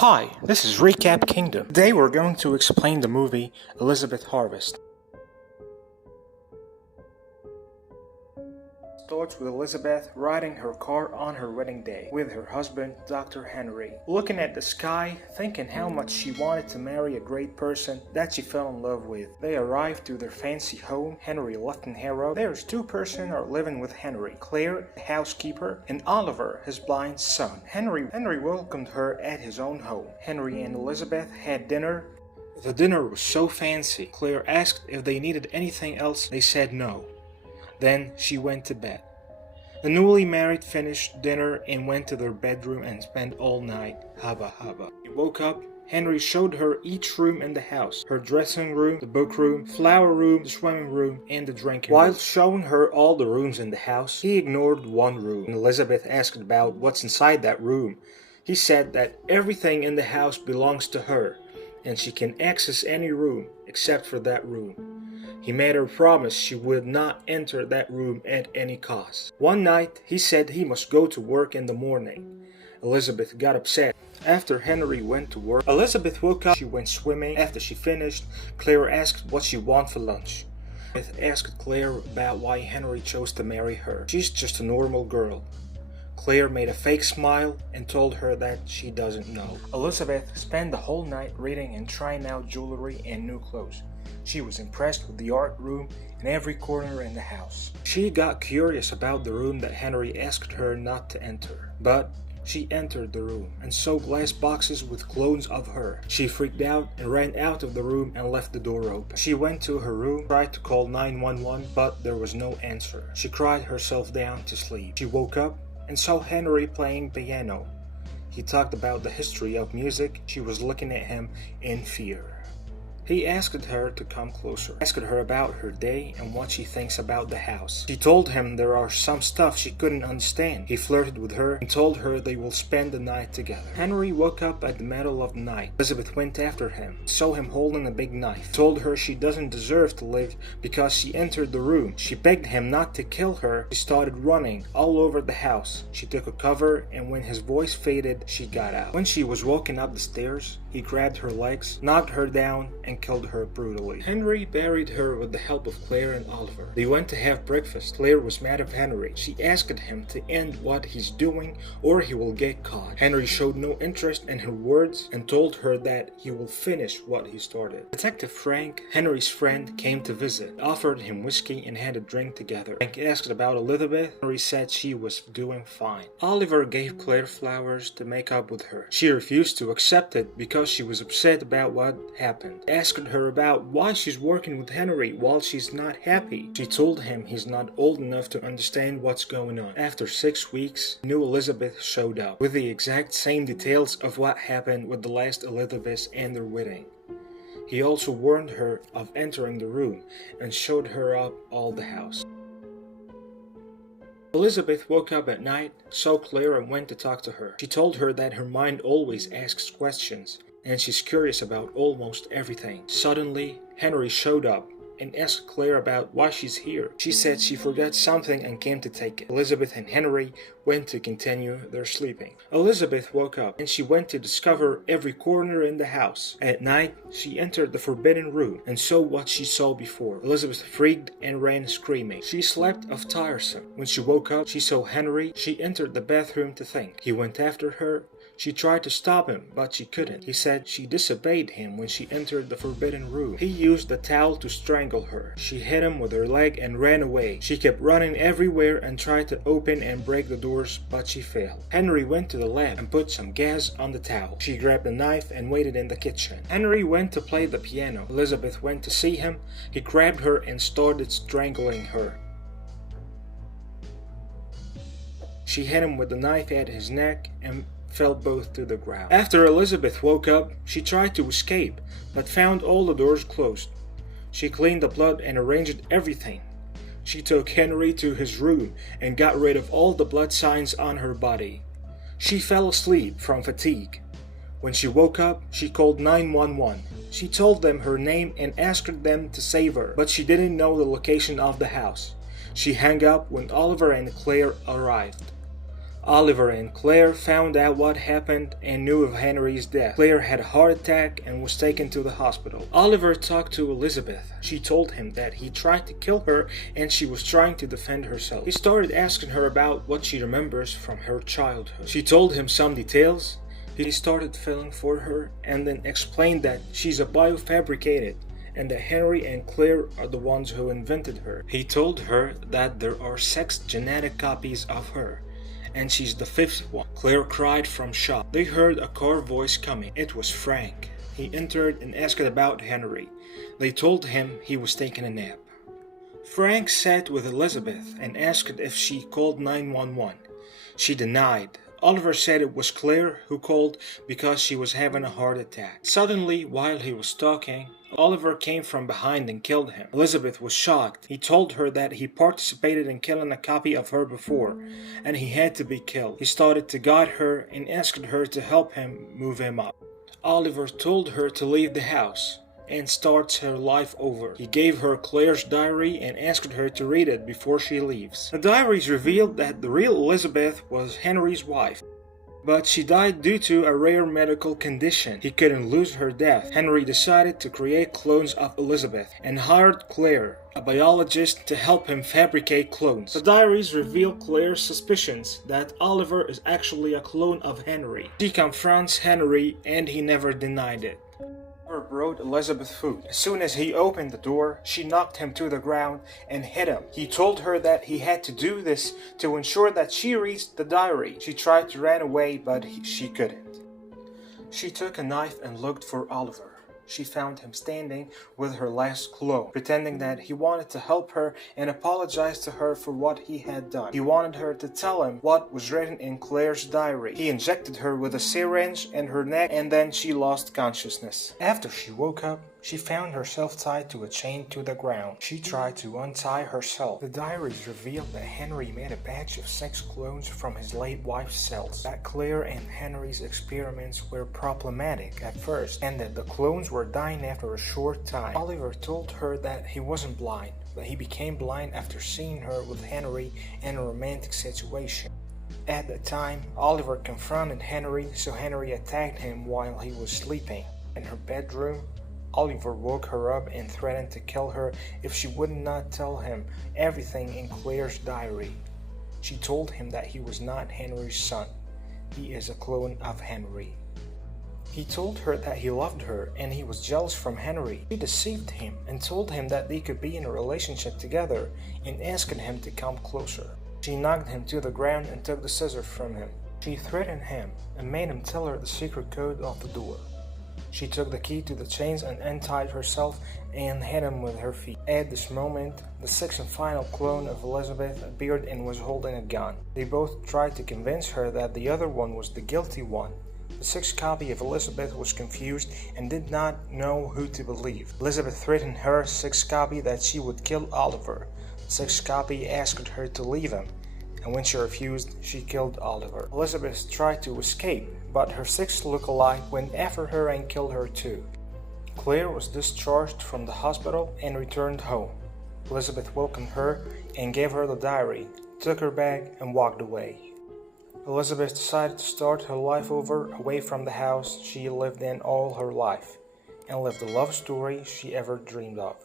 Hi, this is Recap Kingdom. Today we're going to explain the movie Elizabeth Harvest. Starts with Elizabeth riding her car on her wedding day with her husband, Dr. Henry, looking at the sky, thinking how much she wanted to marry a great person that she fell in love with. They arrived to their fancy home. Henry left in Harrow. There's two persons are living with Henry: Claire, the housekeeper, and Oliver, his blind son. Henry welcomed her at his own home. Henry and Elizabeth had dinner. The dinner was so fancy. Claire asked if they needed anything else. They said no. Then she went to bed. The newly married finished dinner and went to their bedroom and spent all night hubba hubba. She woke up. Henry showed her each room in the house: her dressing room, the book room, flower room, the swimming room, and the drinking room. While showing her all the rooms in the house, he ignored one room. When Elizabeth asked about what's inside that room, he said that everything in the house belongs to her, and she can access any room except for that room. He made her promise she would not enter that room at any cost. One night, he said he must go to work in the morning. Elizabeth got upset. After Henry went to work, Elizabeth woke up. She went swimming. After she finished, Claire asked what she wanted for lunch. Elizabeth asked Claire about why Henry chose to marry her. She's just a normal girl. Claire made a fake smile and told her that she doesn't know. Elizabeth spent the whole night reading and trying out jewelry and new clothes. She was impressed with the art room and every corner in the house. She got curious about the room that Henry asked her not to enter, but she entered the room and saw glass boxes with clones of her. She freaked out and ran out of the room and left the door open. She went to her room, tried to call 911, but there was no answer. She cried herself down to sleep. She woke up and saw Henry playing piano. He talked about the history of music. She was looking at him in fear. He asked her to come closer, asked her about her day and what she thinks about the house. She told him there are some stuff she couldn't understand. He flirted with her and told her they will spend the night together. Henry woke up at the middle of the night. Elizabeth went after him, saw him holding a big knife, told her she doesn't deserve to live because she entered the room. She begged him not to kill her. She started running all over the house. She took a cover, and when his voice faded, she got out. When she was walking up the stairs, he grabbed her legs, knocked her down, and killed her brutally. Henry buried her with the help of Claire and Oliver. They went to have breakfast. Claire was mad at Henry. She asked him to end what he's doing or he will get caught. Henry showed no interest in her words and told her that he will finish what he started. Detective Frank, Henry's friend, came to visit, offered him whiskey and had a drink together. Frank asked about Elizabeth. Henry said she was doing fine. Oliver gave Claire flowers to make up with her. She refused to accept it because she was upset about what happened. He asked her about why she's working with Henry while she's not happy. She told him he's not old enough to understand what's going on. After 6 weeks, new Elizabeth showed up with the exact same details of what happened with the last Elizabeth and their wedding. He also warned her of entering the room and showed her up all the house. Elizabeth woke up at night, saw Claire and went to talk to her. She told her that her mind always asks questions, and she's curious about almost everything. Suddenly, Henry showed up and asked Claire about why she's here. She said she forgot something and came to take it. Elizabeth and Henry went to continue their sleeping. Elizabeth woke up and she went to discover every corner in the house. At night, she entered the forbidden room and saw what she saw before. Elizabeth freaked and ran screaming. She slept off tiresome. When she woke up, she saw Henry. She entered the bathroom to think. He went after her. She tried to stop him, but she couldn't. He said she disobeyed him when she entered the forbidden room. He used the towel to strangle her. She hit him with her leg and ran away. She kept running everywhere and tried to open and break the doors, but she failed. Henry went to the lab and put some gas on the towel. She grabbed a knife and waited in the kitchen. Henry went to play the piano. Elizabeth went to see him. He grabbed her and started strangling her. She hit him with the knife at his neck and fell both to the ground. After Elizabeth woke up, she tried to escape, but found all the doors closed. She cleaned the blood and arranged everything. She took Henry to his room and got rid of all the blood signs on her body. She fell asleep from fatigue. When she woke up, she called 911. She told them her name and asked them to save her, but she didn't know the location of the house. She hung up when Oliver and Claire arrived. Oliver and Claire found out what happened and knew of Henry's death. Claire had a heart attack and was taken to the hospital. Oliver talked to Elizabeth. She told him that he tried to kill her and she was trying to defend herself. He started asking her about what she remembers from her childhood. She told him some details. He started feeling for her and then explained that she's a biofabricated and that Henry and Claire are the ones who invented her. He told her that there are 6 genetic copies of her, and she's the 5th one. Claire cried from shock. They heard a car voice coming. It was Frank. He entered and asked about Henry. They told him he was taking a nap. Frank sat with Elizabeth and asked if she called 911. She denied. Oliver said it was Claire who called because she was having a heart attack. Suddenly, while he was talking, Oliver came from behind and killed him. Elizabeth was shocked. He told her that he participated in killing a copy of her before, and he had to be killed. He started to guide her and asked her to help him move him up. Oliver told her to leave the house and starts her life over. He gave her Claire's diary and asked her to read it before she leaves. The diaries revealed that the real Elizabeth was Henry's wife, but she died due to a rare medical condition. He couldn't lose her death. Henry decided to create clones of Elizabeth and hired Claire, a biologist, to help him fabricate clones. The diaries reveal Claire's suspicions that Oliver is actually a clone of Henry. She confronts Henry and he never denied it. Oliver brought Elizabeth food. As soon as he opened the door, she knocked him to the ground and hit him. He told her that he had to do this to ensure that she reads the diary. She tried to run away, but she couldn't. She took a knife and looked for Oliver. She found him standing with her last clone, pretending that he wanted to help her and apologize to her for what he had done. He wanted her to tell him what was written in Claire's diary. He injected her with a syringe in her neck and then she lost consciousness. After she woke up, she found herself tied to a chain to the ground. She tried to untie herself. The diaries revealed that Henry made a batch of 6 clones from his late wife's cells. That Claire and Henry's experiments were problematic at first and that the clones were dying after a short time. Oliver told her that he wasn't blind, but he became blind after seeing her with Henry in a romantic situation. At the time, Oliver confronted Henry, so Henry attacked him while he was sleeping. In her bedroom, Oliver woke her up and threatened to kill her if she would not tell him everything in Claire's diary. She told him that he was not Henry's son. He is a clone of Henry. He told her that he loved her and he was jealous from Henry. She deceived him and told him that they could be in a relationship together and asked him to come closer. She knocked him to the ground and took the scissors from him. She threatened him and made him tell her the secret code of the door. She took the key to the chains and untied herself and hit him with her feet. At this moment, the 6th and final clone of Elizabeth appeared and was holding a gun. They both tried to convince her that the other one was the guilty one. The 6th copy of Elizabeth was confused and did not know who to believe. Elizabeth threatened her 6th copy that she would kill Oliver. The 6th copy asked her to leave him, and when she refused, she killed Oliver. Elizabeth tried to escape, but her 6th lookalike went after her and killed her too. Claire was discharged from the hospital and returned home. Elizabeth welcomed her and gave her the diary, took her bag and walked away. Elizabeth decided to start her life over away from the house she lived in all her life and live the love story she ever dreamed of.